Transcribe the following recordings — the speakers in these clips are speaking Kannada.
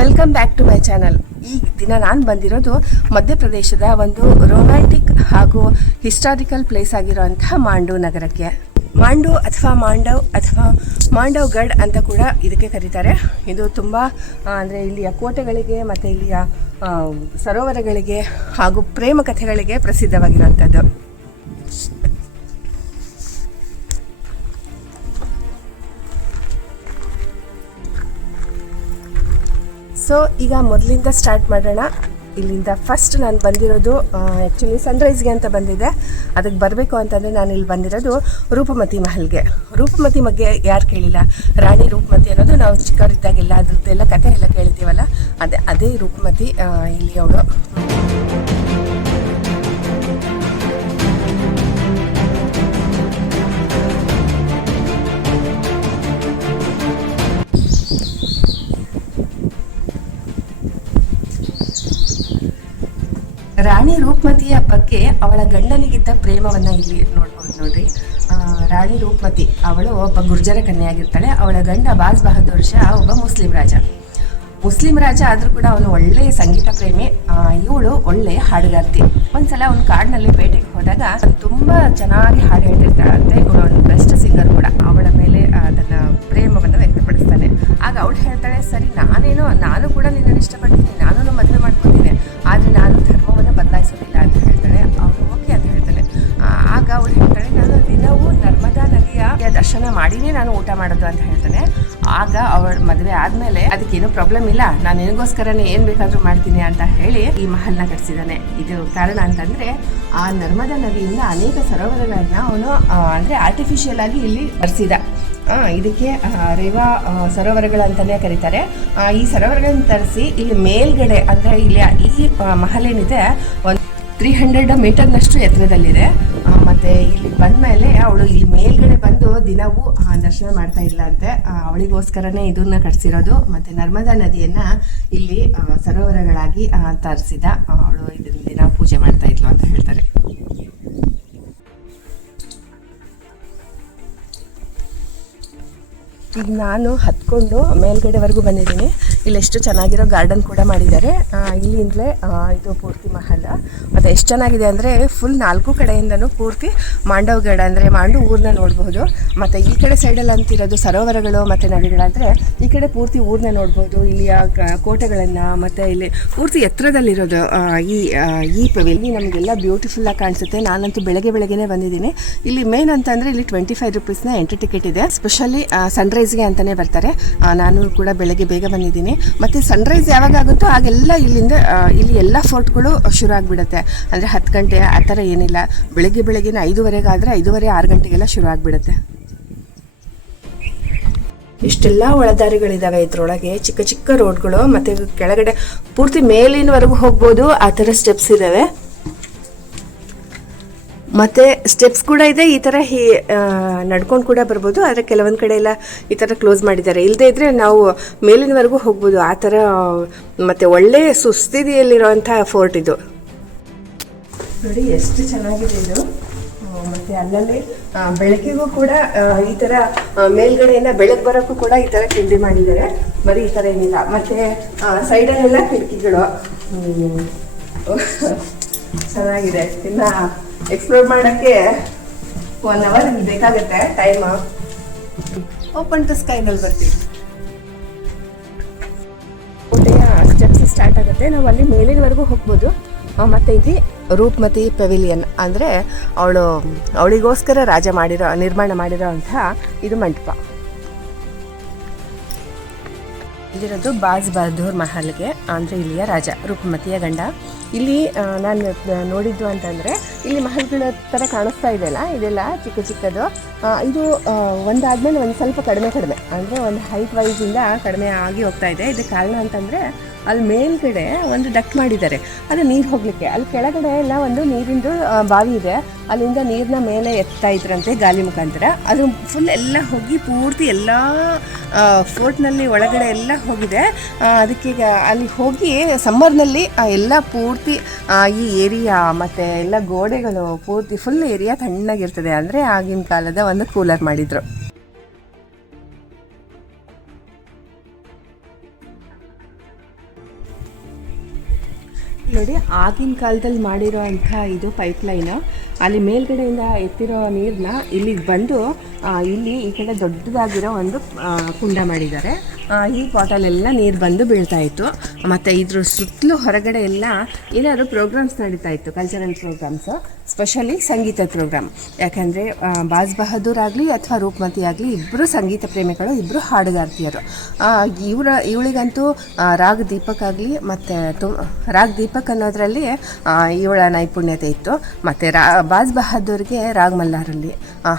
Welcome back to my channel. ಈ ದಿನ ನಾನು ಬಂದಿರೋದು ಮಧ್ಯಪ್ರದೇಶದ ಒಂದು ರೊಮ್ಯಾಂಟಿಕ್ ಹಾಗೂ ಹಿಸ್ಟಾರಿಕಲ್ ಪ್ಲೇಸ್ ಆಗಿರುವಂತಹ ಮಾಂಡು ನಗರಕ್ಕೆ. ಮಾಂಡು ಅಥವಾ ಮಾಂಡವ್ಗಢ್ ಅಂತ ಕೂಡ ಇದಕ್ಕೆ ಕರೀತಾರೆ. ಇದು ತುಂಬ ಅಂದರೆ ಇಲ್ಲಿಯ ಕೋಟೆಗಳಿಗೆ ಮತ್ತು ಇಲ್ಲಿಯ ಸರೋವರಗಳಿಗೆ ಹಾಗೂ ಪ್ರೇಮ ಕಥೆಗಳಿಗೆ ಪ್ರಸಿದ್ಧವಾಗಿರುವಂಥದ್ದು. ಸೊ ಈಗ ಮೊದಲಿಂದ ಸ್ಟಾರ್ಟ್ ಮಾಡೋಣ. ಇಲ್ಲಿಂದ ಫಸ್ಟ್ ನಾನು ಬಂದಿರೋದು ಆ್ಯಕ್ಚುಲಿ ಸನ್ರೈಸ್ಗೆ ಅಂತ ಬಂದಿದ್ದೆ. ಅದಕ್ಕೆ ಬರಬೇಕು ಅಂತಂದರೆ ನಾನು ಇಲ್ಲಿ ಬಂದಿರೋದು ರೂಪಮತಿ ಮಹಲ್ಗೆ. ರೂಪಮತಿ ಬಗ್ಗೆ ಯಾರು ಕೇಳಿಲ್ಲ? ರಾಣಿ ರೂಪಮತಿ ಅನ್ನೋದು ನಾವು ಚಿಕ್ಕವರಿದ್ದಾಗೆಲ್ಲ ಅದ್ರದ್ದೆಲ್ಲ ಕಥೆ ಎಲ್ಲ ಕೇಳಿದ್ದೀವಲ್ಲ, ಅದೇ ರೂಪಮತಿ ಇಲ್ಲಿ ಅವಳು. ರಾಣಿ ರೂಪಮತಿಯ ಬಗ್ಗೆ ಅವಳ ಗಂಡನಿಗಿದ್ದ ಪ್ರೇಮವನ್ನು ಇಲ್ಲಿ ನೋಡ್ಬೋದು ನೋಡ್ರಿ. ರಾಣಿ ರೂಪಮತಿ ಅವಳು ಒಬ್ಬ ಗುರ್ಜರ ಕನ್ಯೆಯಾಗಿರ್ತಾಳೆ. ಅವಳ ಗಂಡ ಬಾಜ್ ಬಹದ್ದೂರ್ ಶಾ ಒಬ್ಬ ಮುಸ್ಲಿಂ ರಾಜ ಆದರೂ ಕೂಡ ಅವನು ಒಳ್ಳೆಯ ಸಂಗೀತ ಪ್ರೇಮಿ. ಇವಳು ಒಳ್ಳೆಯ ಹಾಡುಗಾರ್ತಿ. ಒಂದ್ಸಲ ಅವನು ಕಾಡಿನಲ್ಲಿ ಬೇಟೆಗೆ ಹೋದಾಗ ತುಂಬ ಚೆನ್ನಾಗಿ ಹಾಡು ಹೇಳ್ತಿರ್ತಾಳಂತೆ. ಇವಳು ಒಂದು ಬೆಸ್ಟ್ ಸಿಂಗರ್ ಕೂಡ. ಅವಳ ಮೇಲೆ ತನ್ನ ಪ್ರೇಮವನ್ನು ವ್ಯಕ್ತಪಡಿಸ್ತಾನೆ. ಆಗ ಅವಳು ಹೇಳ್ತಾಳೆ, ಸರಿ ನಾನು ಕೂಡ ನಿನ್ನನ್ನು ಇಷ್ಟಪಡ್ತೀನಿ, ನಾನು ಮದುವೆ ಮಾಡ್ಕೊತೀನಿ, ಆದರೆ ನಾನು ಧರ್ಮವನ್ನು ಬದಲಾಯಿಸೋದಿಲ್ಲ ಅಂತ ಹೇಳ್ತಾಳೆ. ಅವಳು ಓಕೆ ಅಂತ ಹೇಳ್ತಾಳೆ. ಆಗ ಅವಳು ಹೇಳ್ತಾಳೆ, ನಾನು ದಿನವೂ ನರ್ಮದಾ ನದಿಯ ದರ್ಶನ ಮಾಡಿನೇ ನಾನು ಊಟ ಮಾಡೋದು ಅಂತ ಹೇಳ್ತಾನೆ. ಆಗ ಅವಳ ಮದುವೆ ಆದಮೇಲೆ ಅದಕ್ಕೇನು ಪ್ರಾಬ್ಲಮ್ ಇಲ್ಲ, ನಾನು ನಿನಗೋಸ್ಕರನೇ ಏನು ಬೇಕಾದರೂ ಮಾಡ್ತೀನಿ ಅಂತ ಹೇಳಿ ಈ ಮಹಲ್ನ ಕಟ್ಸಿದ್ದಾನೆ. ಇದು ಕಾರಣ ಅಂತಂದರೆ ಆ ನರ್ಮದಾ ನದಿಯಿಂದ ಅನೇಕ ಸರೋವರಗಳನ್ನ ಅವನು ಅಂದರೆ ಆರ್ಟಿಫಿಷಿಯಲ್ ಆಗಿ ಇಲ್ಲಿ ಬರ್ಸಿದ. ಇದಕ್ಕೆ ರೇವಾ ಸರೋವರಗಳಂತಲೇ ಕರೀತಾರೆ. ಈ ಸರೋವರಗಳನ್ನು ತರಿಸಿ ಇಲ್ಲಿ ಮೇಲ್ಗಡೆ ಅಂದರೆ ಇಲ್ಲಿ ಈ ಮಹಲ್ ಏನಿದೆ ಒಂದು 300 ಮೀಟರ್ನಷ್ಟು ಎತ್ತರದಲ್ಲಿದೆ. ಮತ್ತು ಇಲ್ಲಿ ಬಂದ ಮೇಲೆ ಅವಳು ಇಲ್ಲಿ ಮೇಲ್ಗಡೆ ಬಂದು ದಿನವೂ ದರ್ಶನ ಮಾಡ್ತಾ ಇಲ್ಲ ಅಂತೆ. ಅವಳಿಗೋಸ್ಕರನೇ ಇದನ್ನ ಕಟ್ಸಿರೋದು. ಮತ್ತು ನರ್ಮದಾ ನದಿಯನ್ನು ಇಲ್ಲಿ ಸರೋವರಗಳಾಗಿ ತರಿಸಿದ. ಅವಳು ಇದನ್ನ ದಿನ ಪೂಜೆ ಮಾಡ್ತಾ ಇದ್ಲು ಅಂತ ಹೇಳ್ತಾರೆ. ಈಗ ನಾನು ಹತ್ಕೊಂಡು ಮೇಲ್ಗಡೆವರೆಗೂ ಬಂದಿದ್ದೀನಿ. ಇಲ್ಲಿ ಎಷ್ಟು ಚೆನ್ನಾಗಿರೋ ಗಾರ್ಡನ್ ಕೂಡ ಮಾಡಿದ್ದಾರೆ. ಇಲ್ಲಿಂದಲೇ ಇದು ಪೂರ್ತಿ ಮಹಲ್. ಮತ್ತು ಎಷ್ಟು ಚೆನ್ನಾಗಿದೆ ಅಂದರೆ ಫುಲ್ 4 ಕಡೆಯಿಂದನೂ ಪೂರ್ತಿ ಮಾಂಡವ್ಗಢ ಅಂದರೆ ಮಾಂಡು ಊರನ್ನ ನೋಡ್ಬೋದು. ಮತ್ತು ಈ ಕಡೆ ಸೈಡಲ್ಲಿ ಅಂತಿರೋದು ಸರೋವರಗಳು ಮತ್ತು ನದಿಗಳಾದರೆ ಈ ಕಡೆ ಪೂರ್ತಿ ಊರನ್ನ ನೋಡ್ಬೋದು. ಇಲ್ಲಿಯ ಕೋಟೆಗಳನ್ನು ಮತ್ತು ಇಲ್ಲಿ ಪೂರ್ತಿ ಎತ್ತರದಲ್ಲಿರೋದು ಈ ಪವೆಲಿ ನಮಗೆಲ್ಲ ಬ್ಯೂಟಿಫುಲ್ಲಾಗಿ ಕಾಣಿಸುತ್ತೆ. ನಾನಂತೂ ಬೆಳಗ್ಗೆನೇ ಬಂದಿದ್ದೀನಿ. ಇಲ್ಲಿ ಮೇನ್ ಅಂತಂದರೆ ಇಲ್ಲಿ 25 ರೂಪೀಸ್ನ ಎಂಟ್ರಿ ಟಿಕೆಟ್ ಇದೆ. ಸ್ಪೆಷಲಿ ಸನ್ರೈಸ್ಗೆ ಅಂತಲೇ ಬರ್ತಾರೆ. ನಾನು ಕೂಡ ಬೆಳಗ್ಗೆ ಬೇಗ ಬಂದಿದ್ದೀನಿ. ಮತ್ತು ಸನ್ರೈಸ್ ಯಾವಾಗ ಆಗುತ್ತೋ ಆಗೆಲ್ಲ ಇಲ್ಲಿ ಎಲ್ಲ ಫೋರ್ಟ್ಗಳು ಶುರು ಆಗಿಬಿಡುತ್ತೆ. ಅಂದರೆ 10 ಗಂಟೆ ಆ ಥರ ಏನಿಲ್ಲ. ಬೆಳಗ್ಗೆ 5:30 ಆದರೆ 5:30 6 ಗಂಟೆಗೆಲ್ಲ ಶುರು ಆಗಿಬಿಡುತ್ತೆ. ಇಷ್ಟೆಲ್ಲ ಒಳದಾರಿಗಳಿದ್ದಾವೆ ಇದ್ರೊಳಗೆ, ಚಿಕ್ಕ ಚಿಕ್ಕ ರೋಡ್ಗಳು. ಮತ್ತು ಕೆಳಗಡೆ ಪೂರ್ತಿ ಮೇಲಿನವರೆಗೂ ಹೋಗ್ಬೋದು, ಆ ಥರ ಸ್ಟೆಪ್ಸ್ ಇದ್ದಾವೆ. ಮತ್ತು ಸ್ಟೆಪ್ಸ್ ಕೂಡ ಇದೆ. ಈ ಥರ ನಡ್ಕೊಂಡು ಕೂಡ ಬರ್ಬೋದು. ಆದರೆ ಕೆಲವೊಂದು ಕಡೆ ಎಲ್ಲ ಈ ಥರ ಕ್ಲೋಸ್ ಮಾಡಿದ್ದಾರೆ. ಇಲ್ಲದೇ ಇದ್ದರೆ ನಾವು ಮೇಲಿನವರೆಗೂ ಹೋಗ್ಬೋದು ಆ ಥರ. ಮತ್ತು ಒಳ್ಳೆಯ ಸುಸ್ಥಿತಿಯಲ್ಲಿರುವಂಥ ಫೋರ್ಟ್ ಇದು ನೋಡಿ, ಎಷ್ಟು ಚೆನ್ನಾಗಿದೆ ಇದು. ಮತ್ತು ಅಲ್ಲಲ್ಲಿ ಬೆಳಕಿಗೂ ಕೂಡ ಈ ಥರ ಮೇಲ್ಗಡೆಯಿಂದ ಬೆಳಕು ಬರೋಕ್ಕೂ ಕೂಡ ಈ ಥರ ತಿಂಡಿ ಮಾಡಿದ್ದಾರೆ. ಬರೀ ಈ ಥರ ಏನಿಲ್ಲ. ಮತ್ತು ಸೈಡಲ್ಲೆಲ್ಲ ಕಿಟಕಿಗಳು. ಚೆನ್ನಾಗಿದೆ. ಇನ್ನು ಎಕ್ಸ್ಪ್ಲೋರ್ ಮಾಡೋಕ್ಕೆ 1 ಅವರ್ ಬೇಕಾಗುತ್ತೆ ಟೈಮ್. ಓಪನ್ ಟು ಸ್ಕೈನಲ್ಲಿ ಬರ್ತೀವಿ. ಕೋಟೆಯ ಸ್ಟೆಪ್ಸ್ ಸ್ಟಾರ್ಟ್ ಆಗುತ್ತೆ. ನಾವು ಅಲ್ಲಿ ಮೇಲಿನವರೆಗೂ ಹೋಗ್ಬೋದು. ಮತ್ತು ಇದು ರೂಪಮತಿ ಪೆವಿಲಿಯನ್ ಅಂದರೆ ಅವಳಿಗೋಸ್ಕರ ರಾಜ ನಿರ್ಮಾಣ ಮಾಡಿರೋ ಅಂಥ ಇದು ಮಂಟಪ. ಇದಿರೋದು ಬಾಜ್ ಬಹದ್ದೂರ್ ಮಹಲ್ಗೆ, ಅಂದರೆ ಇಲ್ಲಿಯ ರಾಜ ರೂಪಮತಿಯ ಗಂಡ. ಇಲ್ಲಿ ನಾನು ನೋಡಿದ್ದು ಅಂತಂದರೆ ಇಲ್ಲಿ ಮಹಲ್ಗಳ ಥರ ಕಾಣಿಸ್ತಾ ಇದೆಯಲ್ಲ, ಇದೆಲ್ಲ ಚಿಕ್ಕದು. ಇದು ಒಂದಾದ್ಮೇಲೆ ಒಂದು ಸ್ವಲ್ಪ ಕಡಿಮೆ ಅಂದರೆ ಒಂದು ಹೈಟ್ ವೈಸಿಂದ ಕಡಿಮೆ ಆಗಿ ಹೋಗ್ತಾ ಇದೆ. ಇದಕ್ಕೆ ಕಾರಣ ಅಂತಂದರೆ ಅಲ್ಲಿ ಮೇಲ್ಗಡೆ ಒಂದು ಡಕ್ಟ್ ಮಾಡಿದ್ದಾರೆ, ಅದು ನೀರು ಹೋಗಲಿಕ್ಕೆ. ಅಲ್ಲಿ ಕೆಳಗಡೆ ಎಲ್ಲ ಒಂದು ನೀರಿಂದು ಬಾವಿ ಇದೆ. ಅಲ್ಲಿಂದ ನೀರನ್ನ ಮೇಲೆ ಎತ್ತಾ ಇದ್ರಂತೆ ಗಾಳಿ ಮುಖಾಂತರ. ಅದು ಫುಲ್ ಎಲ್ಲ ಹೋಗಿ ಪೂರ್ತಿ ಎಲ್ಲ ಫೋರ್ಟ್ನಲ್ಲಿ ಒಳಗಡೆ ಎಲ್ಲ ಹೋಗಿದೆ. ಅದಕ್ಕೆ ಅಲ್ಲಿ ಹೋಗಿ ಸಮ್ಮರ್ನಲ್ಲಿ ಎಲ್ಲ ಪೂರ್ತಿ ಈ ಏರಿಯಾ ಮತ್ತು ಎಲ್ಲ ಗೋಡೆಗಳು ಪೂರ್ತಿ ಫುಲ್ ಏರಿಯಾ ತಣ್ಣಗಿರ್ತದೆ. ಅಂದರೆ ಆಗಿನ ಕಾಲದ ಒಂದು ಕೂಲರ್ ಮಾಡಿದರು. ನೋಡಿ ಆಗಿನ ಕಾಲದಲ್ಲಿ ಮಾಡಿರೋ ಅಂಥ ಇದು ಪೈಪ್ಲೈನು. ಅಲ್ಲಿ ಮೇಲ್ಗಡೆಯಿಂದ ಎತ್ತಿರೋ ನೀರನ್ನ ಇಲ್ಲಿಗೆ ಬಂದು ಇಲ್ಲಿ ಈ ಕಡೆ ದೊಡ್ಡದಾಗಿರೋ ಒಂದು ಕುಂಡ ಮಾಡಿದ್ದಾರೆ. ಈ ಪಾಟಲ್ಲೆಲ್ಲ ನೀರು ಬಂದು ಬೀಳ್ತಾಯಿತ್ತು. ಮತ್ತು ಇದ್ರ ಸುತ್ತಲೂ ಹೊರಗಡೆ ಎಲ್ಲ ಏನಾದರೂ ಪ್ರೋಗ್ರಾಮ್ಸ್ ನಡೀತಾ ಇತ್ತು, ಕಲ್ಚರಲ್ ಪ್ರೋಗ್ರಾಮ್ಸು, ಸ್ಪೆಷಲಿ ಸಂಗೀತ ಪ್ರೋಗ್ರಾಮ್. ಯಾಕಂದರೆ ಬಾಜ್ ಬಹದ್ದೂರ್ ಆಗಲಿ ಅಥವಾ ರೂಪಮತಿ ಆಗಲಿ ಇಬ್ಬರು ಸಂಗೀತ ಪ್ರೇಮಿಗಳು, ಇಬ್ಬರು ಹಾಡುಗಾರ್ತಿಯರು. ಇವಳಿಗಂತೂ ರಾಗ್ ದೀಪಕ್ ಆಗಲಿ ಮತ್ತು ರಾಗ್ ದೀಪಕ್ ಅನ್ನೋದರಲ್ಲಿ ಇವಳ ನೈಪುಣ್ಯತೆ ಇತ್ತು. ಮತ್ತು ಬಾಜ್ ಬಹದ್ದೂರ್ಗೆ ರಾಗ್ ಮಲ್ಲಾರಲ್ಲಿ.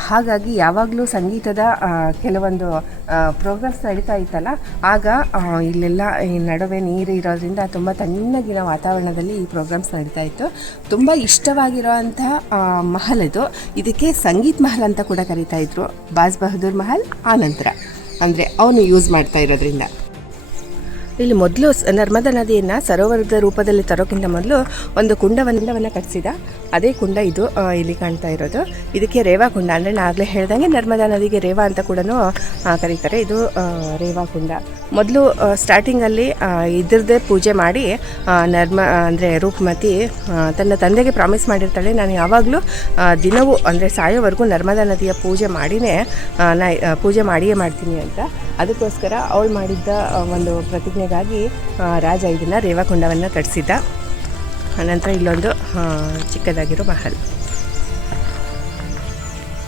ಹಾಗಾಗಿ ಯಾವಾಗಲೂ ಸಂಗೀತದ ಕೆಲವೊಂದು ಪ್ರೋಗ್ರಾಮ್ಸ್ ನಡೀತಾ ಇತ್ತಲ್ಲ, ಆಗ ಇಲ್ಲೆಲ್ಲ ಈ ನಡುವೆ ನೀರು ಇರೋದ್ರಿಂದ ತುಂಬ ತಣ್ಣಗಿನ ವಾತಾವರಣದಲ್ಲಿ ಈ ಪ್ರೋಗ್ರಾಮ್ಸ್ ನಡೀತಾ ಇತ್ತು. ತುಂಬ ಇಷ್ಟವಾಗಿರೋ ಅಂಥ ಮಹಲ್ ಇದು. ಇದಕ್ಕೆ ಸಂಗೀತ್ ಮಹಲ್ ಅಂತ ಕೂಡ ಕರೀತಾ ಇದ್ರು. ಬಾಜ್ ಬಹದ್ದೂರ್ ಮಹಲ್ ಆನಂತರ ಅಂದರೆ ಅವನು ಯೂಸ್ ಮಾಡ್ತಾ ಇರೋದ್ರಿಂದ. ಇಲ್ಲಿ ಮೊದಲು ನರ್ಮದಾ ನದಿಯನ್ನು ಸರೋವರದ ರೂಪದಲ್ಲಿ ತರೋಕ್ಕಿಂತ ಮೊದಲು ಒಂದು ಕುಂಡವನ್ನು ಕಟ್ಟಿಸಿದ. ಅದೇ ಕುಂಡ ಇದು ಇಲ್ಲಿ ಕಾಣ್ತಾ ಇರೋದು. ಇದಕ್ಕೆ ರೇವಾ ಕುಂಡ ಅಂದರೆ ನಾನು ಆಗಲೇ ಹೇಳ್ದಂಗೆ ನರ್ಮದಾ ನದಿಗೆ ರೇವಾ ಅಂತ ಕೂಡ ಕರೀತಾರೆ. ಇದು ರೇವಾ ಕುಂಡ. ಮೊದಲು ಸ್ಟಾರ್ಟಿಂಗಲ್ಲಿ ಇದ್ರದ್ದೇ ಪೂಜೆ ಮಾಡಿ ಅಂದರೆ ರೂಪಮತಿ ತನ್ನ ತಂದೆಗೆ ಪ್ರಾಮಿಸ್ ಮಾಡಿರ್ತಾಳೆ, ನಾನು ಯಾವಾಗಲೂ ದಿನವೂ ಅಂದರೆ ಸಾಯೋವರೆಗೂ ನರ್ಮದಾ ನದಿಯ ಪೂಜೆ ಮಾಡಿಯೇ ಮಾಡ್ತೀನಿ ಅಂತ. ಅದಕ್ಕೋಸ್ಕರ ಅವಳು ಮಾಡಿದ್ದ ಒಂದು ಪ್ರತಿಜ್ಞೆಗಾಗಿ ರಾಜ ಇದನ್ನು ರೇವಾ ಕುಂಡವನ್ನು ಕಟ್ಟಿಸಿದ್ದ. ಅನಂತರ ಇಲ್ಲೊಂದು ಚಿಕ್ಕದಾಗಿರೋ ಮಹಲ್.